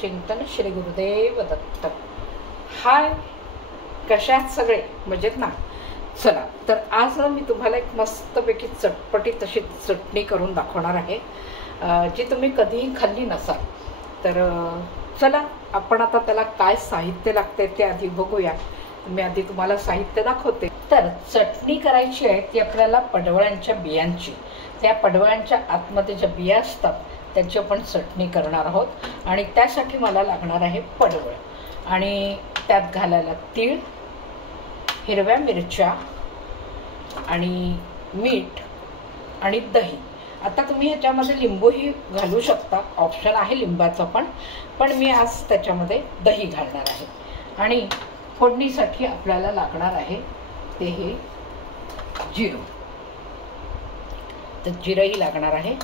चिंतन श्री गुरुदेव दत्त। हाय, कशात सगळे मजेत ना? चला तर आज मी तुम्हाला एक मस्तपैकी चटपटीत अशी चटणी करून दाखवणार आहे, जी तुम्ही कधीही खाल्ली नसाल। तर चला आपण आता त्याला काय साहित्य लागते ते आधी बघूया। मी आधी तुम्हाला साहित्य दाखवते। तर चटणी करायची आहे ती आपल्याला पडवळांच्या बियांची। त्या पडवळांच्या आतमध्ये ज्या बिया असतात त्याची आपण चटणी करणार आहोत आणि त्यासाठी मला लागणार आहे पडवळ आणि त्यात घालायला तीळ, हिरव्या मिरच्या आणि मीठ आणि दही। आता तुम्ही ह्याच्यामध्ये लिंबूही घालू शकता, ऑप्शन आहे लिंबाचा पण मी आज त्याच्यामध्ये दही घालणार आहे। आणि फोडणीसाठी आपल्याला लागणार आहे ते हे जिरं, तर जिरंही लागणार आहे।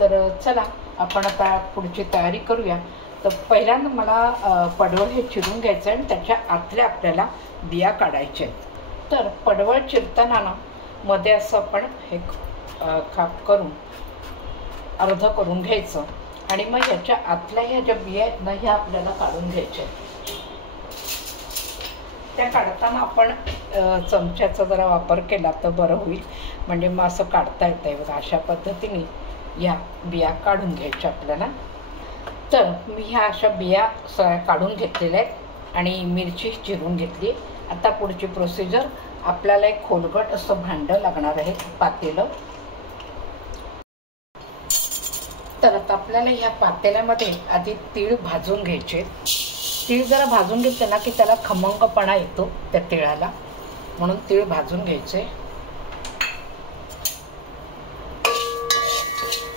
तर चला आपण आता पुढची तयारी करूया। तर पहिल्यांदा मला पडवळ हे चिरून घ्यायचं आहे आणि त्याच्या आतल्या आपल्याला बिया काढायच्या आहेत। तर पडवळ चिरताना ना मध्ये असं आपण हे काप करून अर्ध करून घ्यायचं आणि मग याच्या आतल्या ह्या ज्या बिया आहेत ना ह्या आपल्याला काढून घ्यायच्या आहेत। त्या काढताना आपण चमच्याचा जरा वापर केला तर बरं होईल, म्हणजे मग असं काढता येतंय बघा। अशा पद्धतीने ह्या बिया काढून घ्यायच्या आपल्याला। तर मी ह्या अशा बिया सगळ्या काढून घेतलेल्या आहेत आणि मिरची चिरून घेतली। आता पुढची प्रोसिजर, आपल्याला एक खोलगट असं भांडं लागणार आहे, पातेलं। तर आता आपल्याला ह्या पातेल्यामध्ये आधी तीळ भाजून घ्यायचे। तीळ जरा भाजून घेतले ना की त्याला खमंगपणा येतो त्या तिळाला, म्हणून तीळ भाजून घ्यायचे।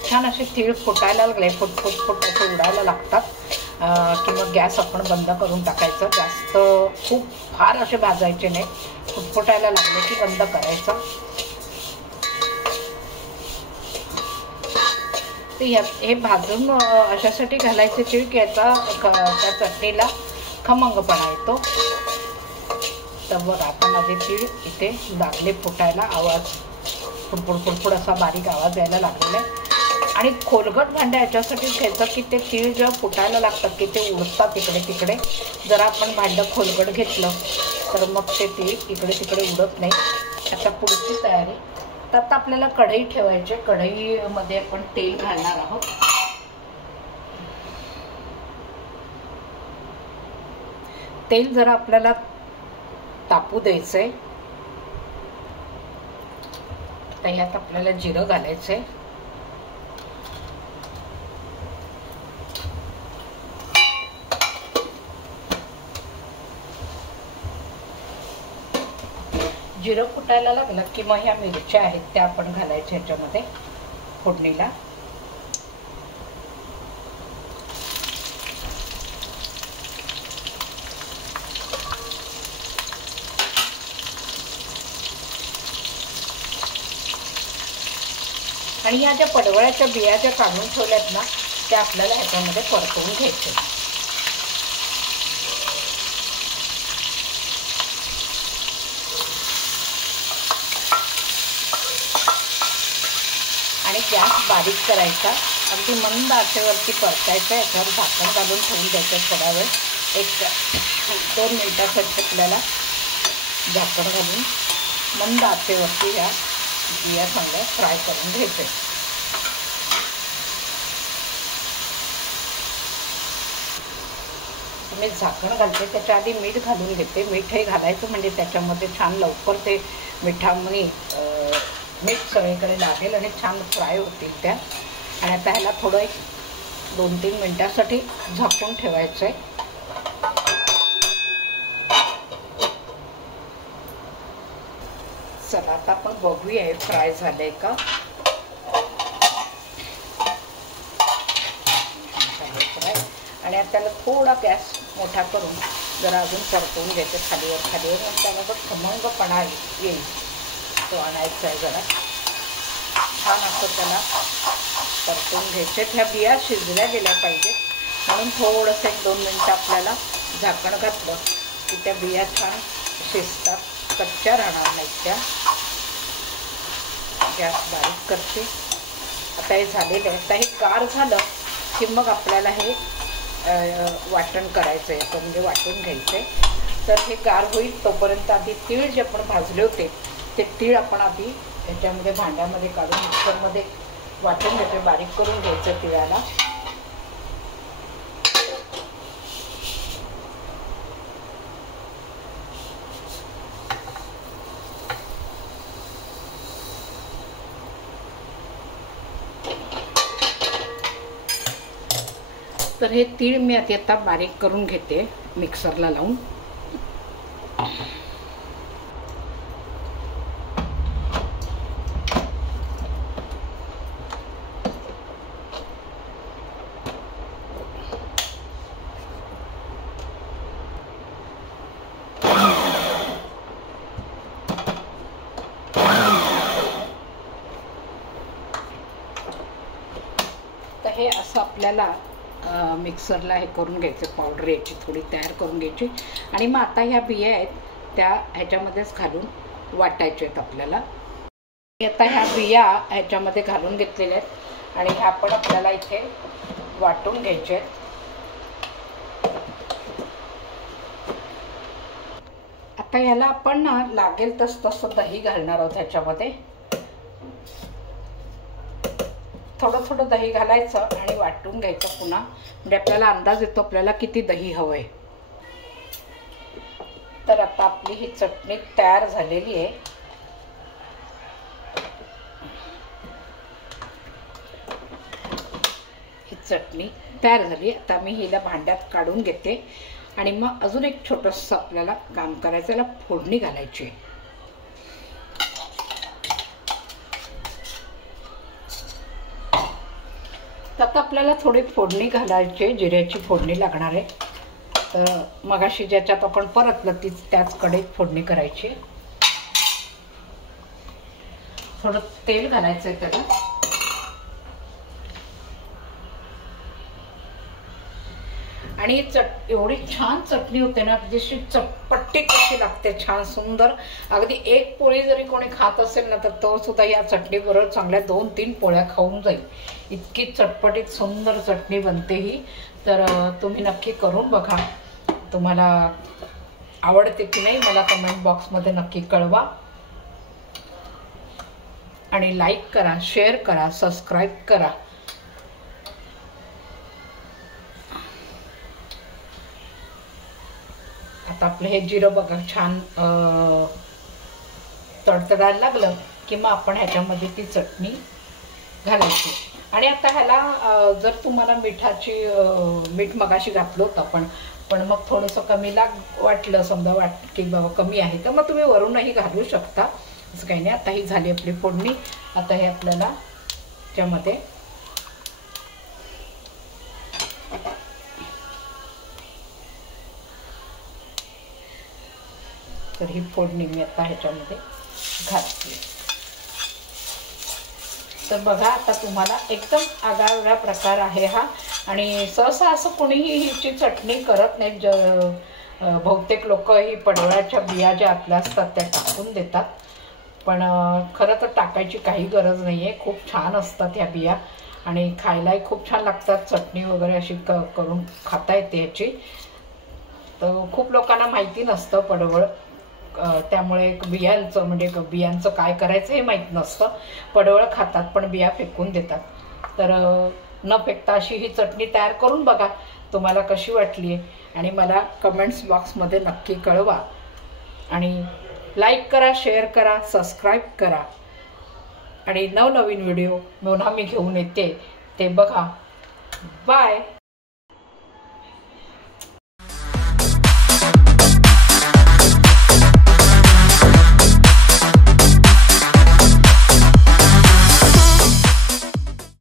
छान असे तीळ फुटायला लागले, फुट असे उडायला लागतात की मग गॅस आपण बंद करून टाकायचं। जास्त खूप फार असे भाजायचे नाही, फुटायला लागले की बंद करायचं। तर हे भाजून अशासाठी घालायचे तीळ की याचा त्या चटणीला खमंगपणा येतो। तर बघ आता माझे तीळ इथे लागले फुटायला, आवाज फुडफुड असा बारीक आवाज यायला लागलेला आहे। आणि खोलगट भांडं याच्यासाठी घ्यायचं की ते तीळ जेव्हा फुटायला लागतात की ते उडतात इकडे तिकडे। जर आपण भांडं खोलगट घेतलं तर मग ते तीळ इकडे तिकडे उडत नाही। आता पुढची तयारी, तर आता आपल्याला कढई ठेवायची। कढईमध्ये आपण तेल घालणार आहोत। तेल जरा आपल्याला तापू द्यायचंय। त्यात आपल्याला जिरं घालायचंय। जिरं फुटायला लागलं की मग ह्या मिरच्या आहेत त्या आपण घालायच्या ह्याच्यामध्ये फोडणीला। आणि ह्या ज्या पडवळ्याच्या बिया ज्या काढून ठेवल्यात ना त्या आपल्याला ह्याच्यामध्ये परतवून घ्यायच्या। आणि गॅस बारीक करायचा, अगदी मंद आचेवरती परतायचं। याच्यावर झाकण घालून ठेवून द्यायचं थोडा वेळ, 1-2 मिनिटासाठी आपल्याला झाकण घालून मंद आचेवरती ह्या बिया चांगल्या फ्राय करून घ्यायचे। मी झाकण घालते त्याच्या आधी मीठ घालून घेते। मीठही घालायचं म्हणजे त्याच्यामध्ये छान लवकर ते मिठामुळे मीठ सगळीकडे लागेल आणि छान फ्राय होतील त्या। आणि आता ह्याला थोडं 2-3 मिनिटासाठी झाकून ठेवायचं आहे। चला आता आपण बघूया हे फ्राय झालंय का। फ्राय, आणि आता त्याला थोडा गॅस मोठा करून जरा अजून परतवून घ्यायचं खालीवर आणि त्याला खमंगपणा येईल तो आणायचा आहे। जरा छान असं त्याला परतवून घ्यायचे। ह्या बिया शिजल्या गेल्या पाहिजेत म्हणून थोडंसं 1-2 मिनिटं आपल्याला झाकण घातलं की त्या बिया छान शिजतात, कच्च्या राहणार नाहीत त्या। गॅस बारीक करते। आता हे झालेलं आहे। आता हे गार झालं की मग आपल्याला हे वाटण करायचं आहे, याचं म्हणजे वाटून घ्यायचं आहे. तर हे गार होईल तोपर्यंत आधी तीळ जे आपण भाजले होते ते तीळ आपण आधी याच्यामध्ये भांड्यामध्ये काढून मिक्सरमध्ये वाटून घेते, बारीक करून घ्यायचं तिळाला. तर हे तीळ मी आता बारीक करून घेते मिक्सरला लावून. तर हे असं आपल्याला मिक्सरला हे करून घ्यायचं, पावडर याची थोडी तयार करून घ्यायची. आणि मग आता ह्या बिया आहेत त्या ह्याच्यामध्येच घालून वाटायच्या आहेत आपल्याला. आता ह्या बिया ह्याच्यामध्ये घालून घेतलेल्या आहेत आणि ह्या पण आपल्याला इथे वाटून घ्यायच्या आहेत. आता ह्याला आपण ना लागेल तसं दही घालणार आहोत ह्याच्यामध्ये. थोडं थोडं दही घालायचं आणि वाटून घ्यायचं पुन्हा, म्हणजे आपल्याला अंदाज येतो आपल्याला किती दही हवंय. तर आता आपली ही चटणी तयार झालेली आहे. ही चटणी तयार झाली. आता मी हिला भांड्यात काढून घेते आणि मग अजून एक छोटंसं आपल्याला काम करायचं, याला फोडणी घालायची. आता आपल्याला थोडी फोडणी घालायची, जिऱ्याची फोडणी लागणार आहे. तर मगाशी ज्याच्यात आपण परतलं त्याच कढईत फोडणी करायची. थोडं तेल घालायचं आहे त्याला आणि एवढी छान चटणी होते ना, जशी चटपटी कशी लागते, छान सुंदर. अगदी एक पोळी जरी कोणी खात असेल ना तर तो सुद्धा या चटणी बरोबर चांगल्या 2-3 पोळ्या खाऊन जाईल. इतकी चटपटीत सुंदर चटणी बनते ही. तर तुम्ही नक्की करून बघा. तुम्हाला आवडते की नाही मला कमेंट बॉक्समध्ये नक्की कळवा. आणि लाईक करा, शेअर करा, सबस्क्राईब करा. आता आपलं हे जिरं बघा छान तडतडायला लागलं की मग आपण ह्याच्यामध्ये ती चटणी घालायची. आणि आता ह्याला जर तुम्हाला मीठ मगाशी घातलं होतं पण मग थोडंसं कमी वाटलं, समजा की बाबा कमी आहे, तर मग तुम्ही वरूनही घालू शकता, असं काही नाही. आता ही झाली आपली फोडणी. आता हे आपल्याला त्यामध्ये तर ही फोडणी मी आता ह्याच्यामध्ये घालते. तर बघा आता तुम्हाला एकदम आगळा प्रकार आहे हा. आणि सहसा असं कोणीही हिची चटणी करत नाही. बहुतेक लोक ही पडवळाच्या बिया ज्या आतल्या असतात त्या टाकून देतात, पण खरं तर टाकायची काही गरज नाही आहे. खूप छान असतात ह्या बिया आणि खायलाही खूप छान लागतात. चटणी वगैरे अशी करून खाता येते ह्याची. तर खूप लोकांना माहिती नसतं पडवळ, त्यामुळे बियांचं काय करायचं हे माहीत नसतं. पडवळ खातात पण बिया फेकून देतात. तर न फेकता अशी ही चटणी तयार करून बघा, तुम्हाला कशी वाटली आहे आणि मला कमेंट्स बॉक्समध्ये नक्की कळवा. आणि लाईक करा, शेअर करा, सबस्क्राईब करा. आणि नवनवीन व्हिडिओ पुन्हा मी घेऊन येते ते बघा. बाय.